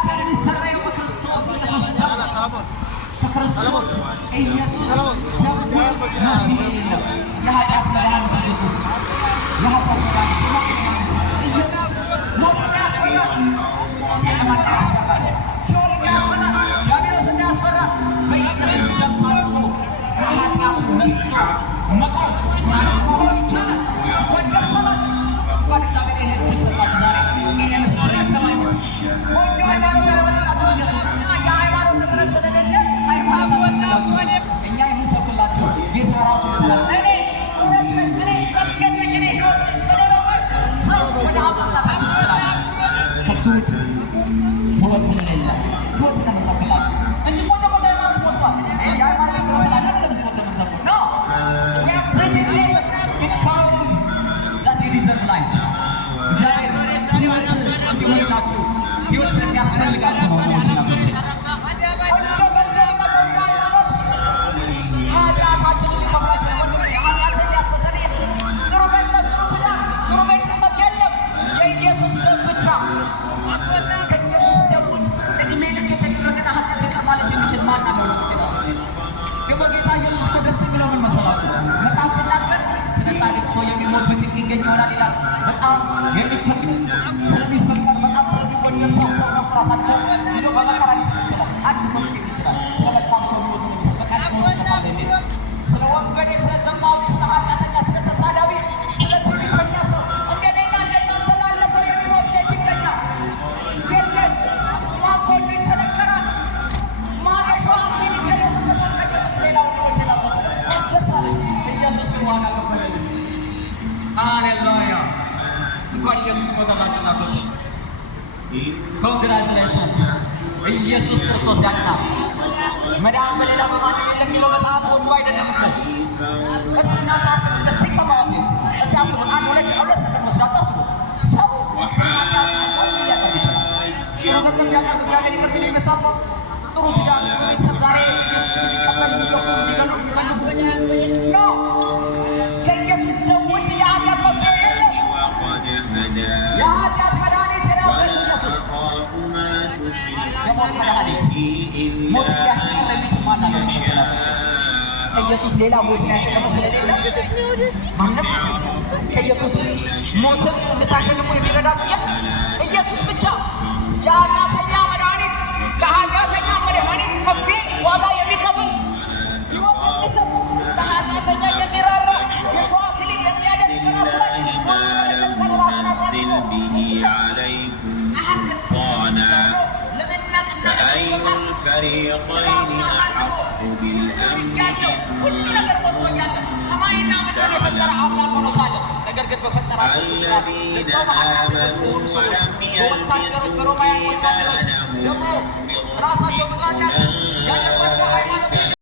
ኃጢአት የሚሰረየው በክርስቶስ ኢየሱስ ደም ነው። በክርስቶስ ኢየሱስ ደም ነው። የኃጢአት መድኃኒት ኢየሱስ የኃጢአት መድኃኒት ኢየሱስ ሞትን ያስፈራል፣ ጨለማን ያስፈራል፣ ሲኦልን ያስፈራል፣ ዲያብሎስን ያስፈራል። በኢየሱስ ደም ታጥቦ ከኃጢአቱ ነስቶ መቆም ማቆም ይቻላል። ወደ ሰማት እንኳን እግዚአብሔር ይህን ሰጣችሁ ዛሬ ይህን ምስራት ለማግኘት ወደ ሃይማኖት ያለመላችሁ ኢየሱስ የሃይማኖት ንብረት ስለሌለ ሃይማኖት እኛ የምንሰብክላችሁ ጌታ ራሱ ይላል እኔ ከሱ ውጭ ሕይወት ስለሌለ ሕይወት ለመሰብክላችሁ እንጂ ወደ ሃይማኖት ወጥቷል። የሃይማኖት ንብረት ስላለ ለዚህ ወደ መሰብኩ ነው እንዲሆንላችሁ ሕይወት ስለሚያስፈልጋችሁ ነው። ወገኖች ናቶች ኃጢአታችንን ሊከፍላችሁ ኃጢአትን ሊያስተሰርይ ጥሩ ገንዘብ፣ ጥሩ ትዳር፣ ጥሩ ቤተሰብ የለም። የኢየሱስ ደም ብቻ። ከኢየሱስ ደም ውጭ ዕድሜ ልክ የተደረገና ኃጢአት ይቅር ማለት የሚችል ማን አለ? ወገኖች ናቶች ግን በጌታ ኢየሱስ እኮ ደስ የሚለው ምን መሰላችሁ? መጽሐፍ ሲናገር ስለ ጻድቅ ሰው የሚሞት በጭንቅ ይገኝ ይሆናል ይላል። በጣም የሚፈቅር ስለሚፈቀር በጣም ስለሚወደድ ሰው መፍራት አለ እንደው በመከራ ሊስቅ ይችላል። አንድ ሰው ሊገኝ ይችላል። ስለ መልካም ሰው ሞት በቃ ሞት የሚል ስለ ወንበዴ፣ ስለ ዘማዊ፣ ስለ ኃጢአተኛ፣ ስለ ተሳዳቢ፣ ስለ ትዕቢተኛ ሰው እንደኔና እንደናንተ ላለ ሰው የሚሞት የት ይገኛል? የለም። ማን ጎኑ ይቸነከራል? ማን እሾህ አክሊል ይደረግበታል? ከኢየሱስ ሌላ ወገኖቼ ናቶች ደስ አለኝ። ኢየሱስ ግን ዋጋ ከፈለልን። ሃሌሉያ! እንኳን ኢየሱስ ሞተላችሁ ናቶች። ኮንግራቹሌሽንስ! ኢየሱስ ክርስቶስ ያድናል። መዳን በሌላ በማንም የለም የሚለው መጽሐፍ ወዶ አይደለም እኮ። እስኪ እናንተ አስቡ፣ እስቲ ከማለት እስቲ አስቡ። አንድ ሁለት ሰከንድ ወስዳችሁ አስቡ። ሰው ሊያቀርብ ይችላል። ጥሩ ገንዘብ ሊያቀርብ እግዚአብሔር ይቅር ቢል ይመስላል። ጥሩ ትዳር፣ ጥሩ ቤተሰብ ዛሬ ኢየሱስ ሊቀበል የሚገቡ ሊገሉ የሚፈልጉ ኖ ከኢየሱስ ደም ውጭ የኃጢአት መፍትሄ የለም። የኃጢአት መድኃኒት የናውለት ኢየሱስ የሞት መድኃኒት ሞት ሊያስቀር የሚችል ማን አለ? ኢየሱስ ሌላ ሞትን ያሸነፈ ስለሌለ ማንም ከኢየሱስ ውጭ ሞትን እንድታሸንፉ የሚረዳችሁ ኢየሱስ ብቻ። የኃጢአተኛ መድኃኒት፣ ለኃጢአተኛ መድኃኒት መፍትሄ ዋጋ የሚከፍል ሕይወት የሚሰጥ ለኃጢአተኛ የሚራራ የሾህ አክሊል የሚያደርግ በራሱ ላይ ቸንተን ራሱን አሳልፎ ራሱን አሳልፎ ያለው ሁሉ ነገር ወጥቶ እያለ ሰማይና ምድርን የፈጠረ አምላክ ሆኖ ሳለ ነገር ግን በፈጠራቸው ፍጡራን ለሰው በኃጢአተኞች በሆኑ ሰዎች በወታደሮች በሮማውያን ወታደሮች ደግሞ ራሳቸው ብዙ ኃጢአት ያለባቸው ሃይማኖት